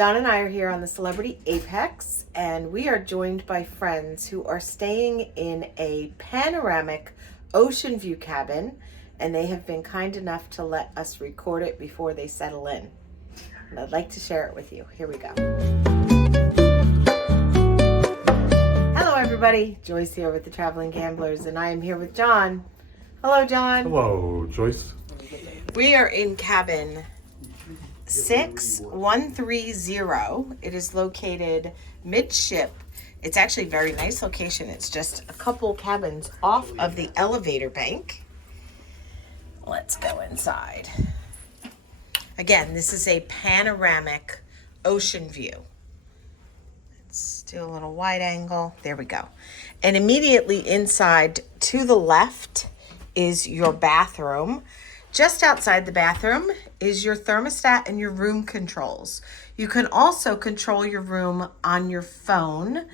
John and I are here on the Celebrity Apex, and we are joined by friends who are staying in a panoramic ocean view cabin, and they have been kind enough to let us record it before they settle in. And I'd like to share it with you. Here we go. Hello everybody, Joyce here with the Traveling Gamblers, and I am here with John. Hello John. Hello Joyce. We are in cabin 6130. It is located midship. It's actually a very nice location. It's just a couple cabins off of the elevator bank. Let's go inside. Again, this is a panoramic ocean view. Let's do a little wide angle. There we go. And immediately inside to the left is your bathroom. Just outside the bathroom is your thermostat and your room controls. You can also control your room on your phone.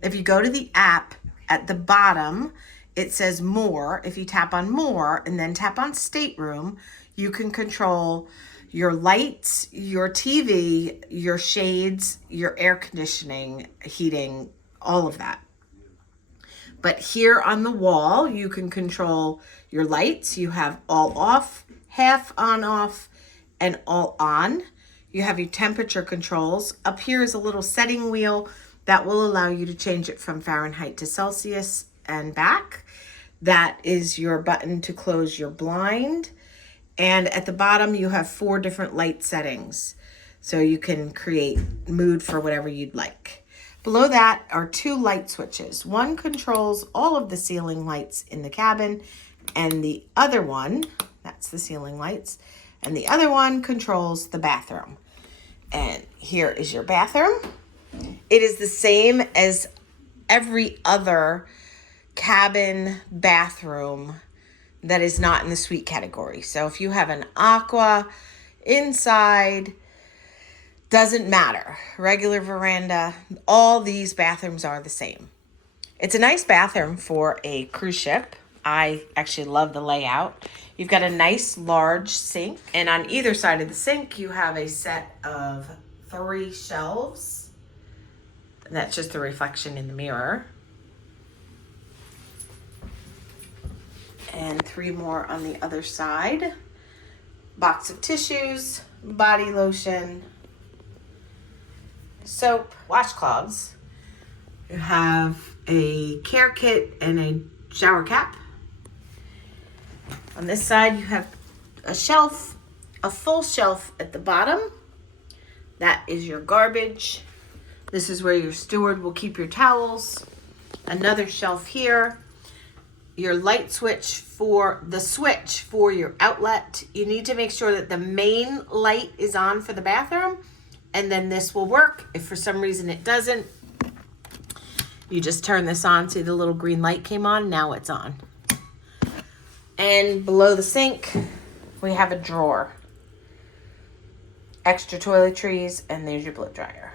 If you go to the app at the bottom, it says more. If you tap on more and then tap on stateroom, you can control your lights, your TV, your shades, your air conditioning, heating, all of that. But here on the wall, you can control your lights. You have all off, half on off, and all on. You have your temperature controls. Up here is a little setting wheel that will allow you to change it from Fahrenheit to Celsius and back. That is your button to close your blind. And at the bottom, you have 4 different light settings. So you can create mood for whatever you'd like. Below that are 2 light switches. One controls all of the ceiling lights in the cabin, and the other one, that's the ceiling lights, and the other one controls the bathroom. And here is your bathroom. It is the same as every other cabin bathroom that is not in the suite category. So if you have an aqua inside, doesn't matter. Regular veranda, all these bathrooms are the same. It's a nice bathroom for a cruise ship. I actually love the layout. You've got a nice large sink, and on either side of the sink, you have a set of 3 shelves. And that's just the reflection in the mirror. And 3 more on the other side. Box of tissues, body lotion, soap, washcloths. You have a care kit and a shower cap. On this side, you have a shelf, a full shelf at the bottom. That is your garbage. This is where your steward will keep your towels. Another shelf here. Your light switch for your outlet. You need to make sure that the main light is on for the bathroom, and then this will work. If for some reason it doesn't, you just turn this on. See, the little green light came on, now it's on. And below the sink, we have a drawer. Extra toiletries, and there's your blow dryer.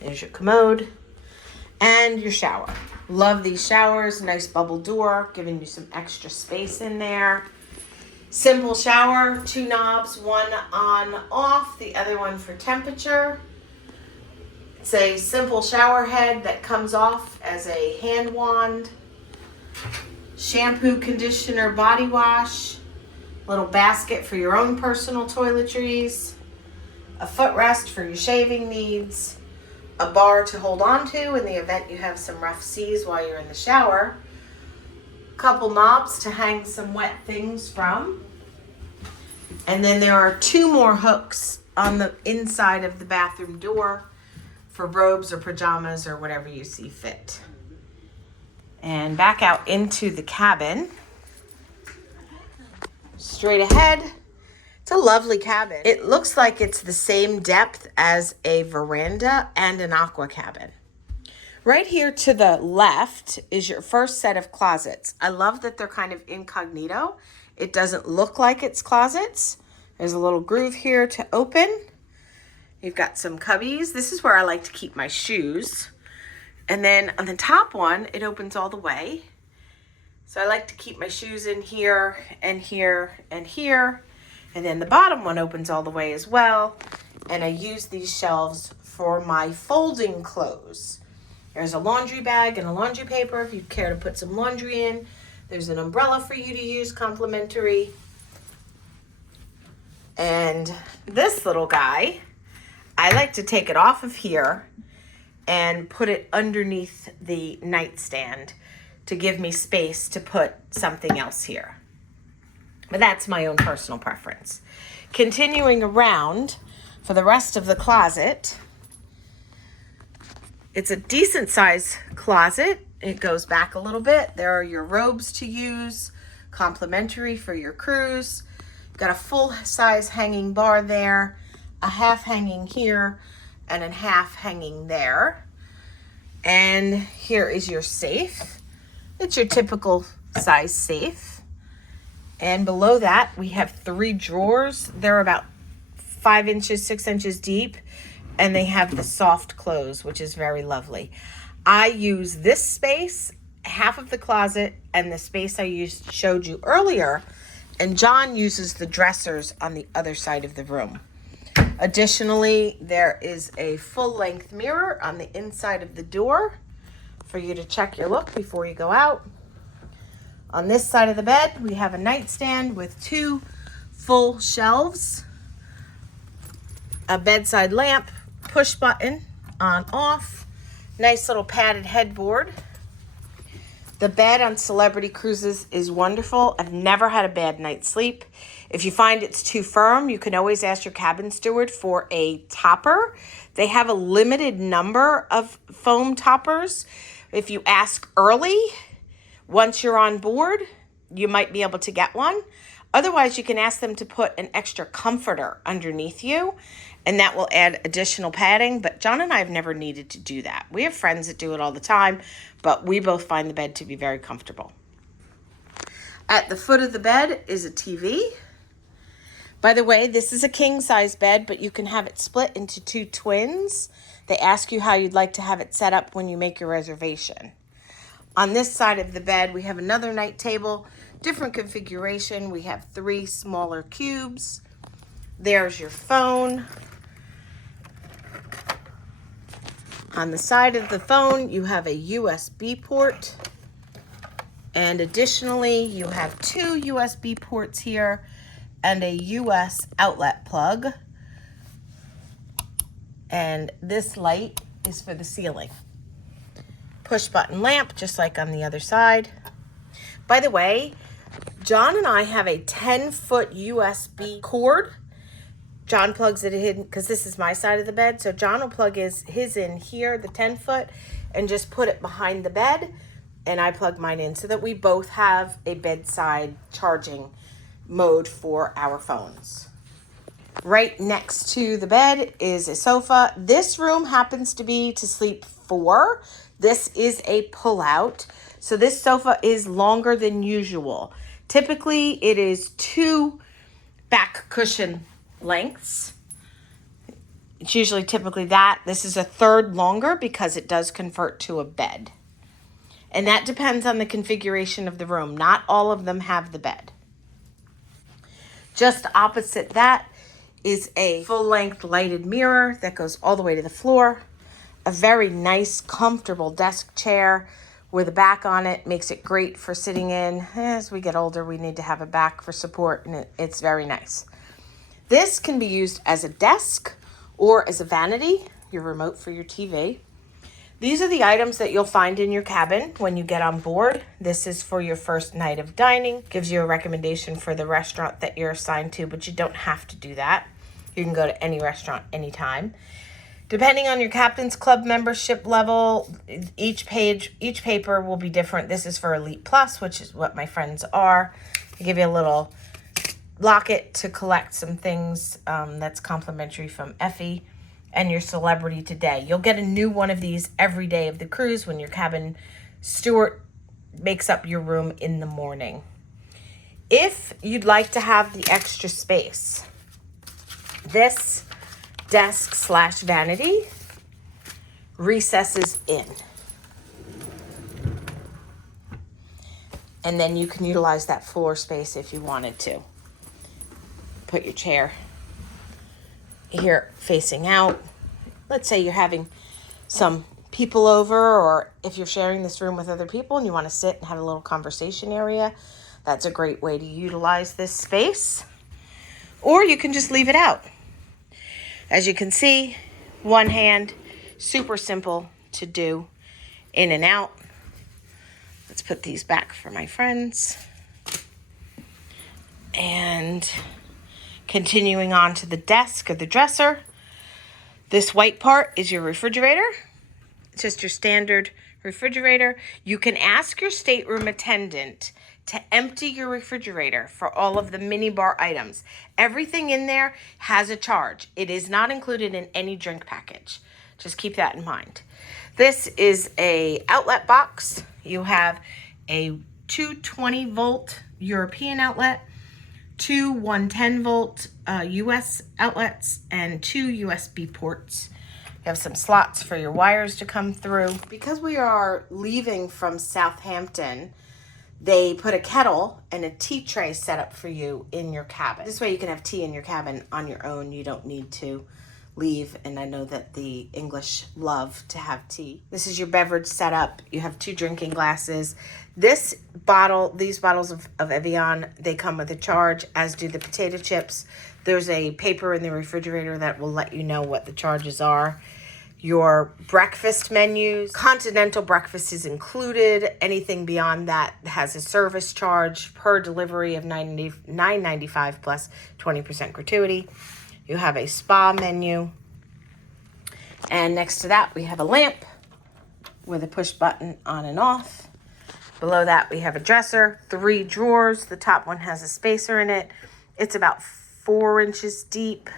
There's your commode and your shower. Love these showers, nice bubble door, giving you some extra space in there. Simple shower, 2 knobs, one on off, the other one for temperature. It's a simple shower head that comes off as a hand wand. Shampoo, conditioner, body wash. Little basket for your own personal toiletries. A footrest for your shaving needs. A bar to hold on to in the event you have some rough seas while you're in the shower. Couple knobs to hang some wet things from. And then there are 2 more hooks on the inside of the bathroom door for robes or pajamas or whatever you see fit. And back out into the cabin. Straight ahead. It's a lovely cabin. It looks like it's the same depth as a veranda and an aqua cabin. Right here to the left is your first set of closets. I love that they're kind of incognito. It doesn't look like it's closets. There's a little groove here to open. You've got some cubbies. This is where I like to keep my shoes. And then on the top one, it opens all the way. So I like to keep my shoes in here and here and here. And then the bottom one opens all the way as well. And I use these shelves for my folding clothes. There's a laundry bag and a laundry paper if you care to put some laundry in. There's an umbrella for you to use, complimentary. And this little guy, I like to take it off of here and put it underneath the nightstand to give me space to put something else here. But that's my own personal preference. Continuing around for the rest of the closet, it's a decent size closet. It goes back a little bit. There are your robes to use, complimentary for your cruise. Got a full size hanging bar there, a half hanging here, and a half hanging there. And here is your safe. It's your typical size safe. And below that, we have 3 drawers. They're about 5 inches, 6 inches deep, and they have the soft close, which is very lovely. I use this space, half of the closet, and the space I showed you earlier, and John uses the dressers on the other side of the room. Additionally, there is a full-length mirror on the inside of the door for you to check your look before you go out. On this side of the bed, we have a nightstand with 2 full shelves, a bedside lamp, push button, on, off, nice little padded headboard. The bed on Celebrity Cruises is wonderful. I've never had a bad night's sleep. If you find it's too firm, you can always ask your cabin steward for a topper. They have a limited number of foam toppers. If you ask early, once you're on board, you might be able to get one. Otherwise, you can ask them to put an extra comforter underneath you, and that will add additional padding. But John and I have never needed to do that. We have friends that do it all the time, but we both find the bed to be very comfortable. At the foot of the bed is a TV. By the way, this is a king-size bed, but you can have it split into 2 twins. They ask you how you'd like to have it set up when you make your reservation. On this side of the bed, we have another night table, different configuration. We have 3 smaller cubes. There's your phone. On the side of the phone, you have a USB port. And additionally, you have 2 USB ports here and a US outlet plug. And this light is for the ceiling. Push button lamp, just like on the other side. By the way, John and I have a 10-foot USB cord. John plugs it in because this is my side of the bed. So John will plug his in here, the 10-foot, and just put it behind the bed. And I plug mine in so that we both have a bedside charging mode for our phones. Right next to the bed is a sofa. This room happens to be to sleep 4. This is a pull-out. So this sofa is longer than usual. Typically, it is 2 back cushion lengths. It's usually typically that. This is a third longer because it does convert to a bed. And that depends on the configuration of the room. Not all of them have the bed. Just opposite that is a full-length lighted mirror that goes all the way to the floor. A very nice, comfortable desk chair with a back on it. Makes it great for sitting in. As we get older, we need to have a back for support, and it's very nice. This can be used as a desk or as a vanity, your remote for your TV. These are the items that you'll find in your cabin when you get on board. This is for your first night of dining. Gives you a recommendation for the restaurant that you're assigned to, but you don't have to do that. You can go to any restaurant anytime. Depending on your Captain's Club membership level, each paper will be different. This is for Elite Plus, which is what my friends are. I give you a little locket to collect some things that's complimentary from Effie. And your Celebrity Today. You'll get a new one of these every day of the cruise when your cabin steward makes up your room in the morning. If you'd like to have the extra space, this desk/vanity recesses in. And then you can utilize that floor space if you wanted to. put your chair here facing out. Let's say you're having some people over, or if you're sharing this room with other people and you want to sit and have a little conversation area, that's a great way to utilize this space. Or you can just leave it out. As you can see, one hand, super simple to do, in and out. Let's put these back for my friends. And continuing on to the desk or the dresser. This white part is your refrigerator. It's just your standard refrigerator. You can ask your stateroom attendant to empty your refrigerator for all of the mini bar items. Everything in there has a charge. It is not included in any drink package. Just keep that in mind. This is a outlet box. You have a 220 volt European outlet, two 110 volt US outlets, and two USB ports. You have some slots for your wires to come through. Because we are leaving from Southampton, they put a kettle and a tea tray set up for you in your cabin. This way you can have tea in your cabin on your own. You don't need to leave, and I know that the English love to have tea. This is your beverage setup. You have two drinking glasses. These bottles of Evian, they come with a charge, as do the potato chips. There's a paper in the refrigerator that will let you know what the charges are. Your breakfast menus, continental breakfast is included. Anything beyond that has a service charge per delivery of $9.95 plus 20% gratuity. You have a spa menu. And next to that, we have a lamp with a push button on and off. Below that, we have a dresser, 3 drawers. The top one has a spacer in it. It's about 4 inches deep.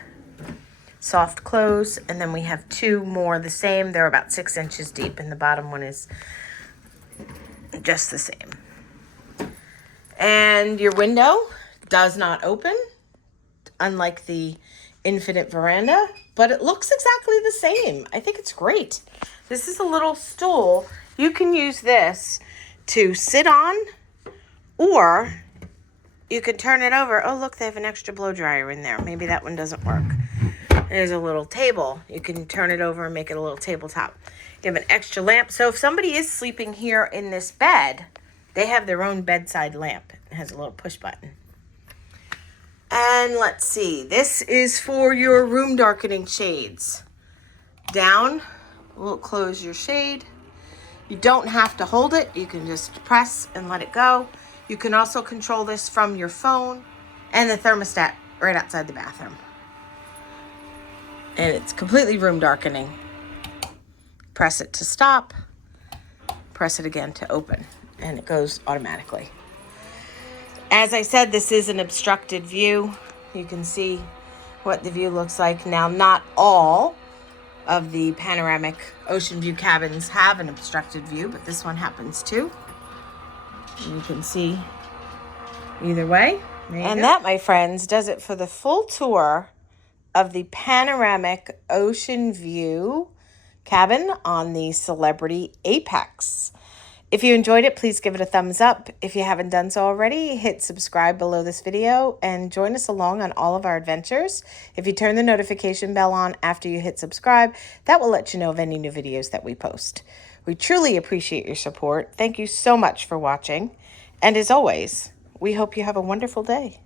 Soft close. And then we have 2 more the same. They're about 6 inches deep, and the bottom one is just the same. And your window does not open, unlike the infinite veranda, but it looks exactly the same. I think it's great. This is a little stool. You can use this to sit on, or you can turn it over. Oh, look, they have an extra blow dryer in there. Maybe that one doesn't work. There's a little table. You can turn it over and make it a little tabletop. You have an extra lamp. So if somebody is sleeping here in this bed, they have their own bedside lamp. It has a little push button. And let's see, this is for your room darkening shades. Down, we'll close your shade. You don't have to hold it. You can just press and let it go. You can also control this from your phone, and the thermostat right outside the bathroom. And it's completely room darkening. Press it to stop. Press it again to open, and it goes automatically. As I said, this is an obstructed view. You can see what the view looks like. Now, not all of the panoramic ocean view cabins have an obstructed view, but this one happens to. And you can see either way. And that, my friends, does it for the full tour of the panoramic ocean view cabin on the Celebrity Apex. If you enjoyed it, please give it a thumbs up. If you haven't done so already, hit subscribe below this video and join us along on all of our adventures. If you turn the notification bell on after you hit subscribe, that will let you know of any new videos that we post. We truly appreciate your support. Thank you so much for watching. And as always, we hope you have a wonderful day.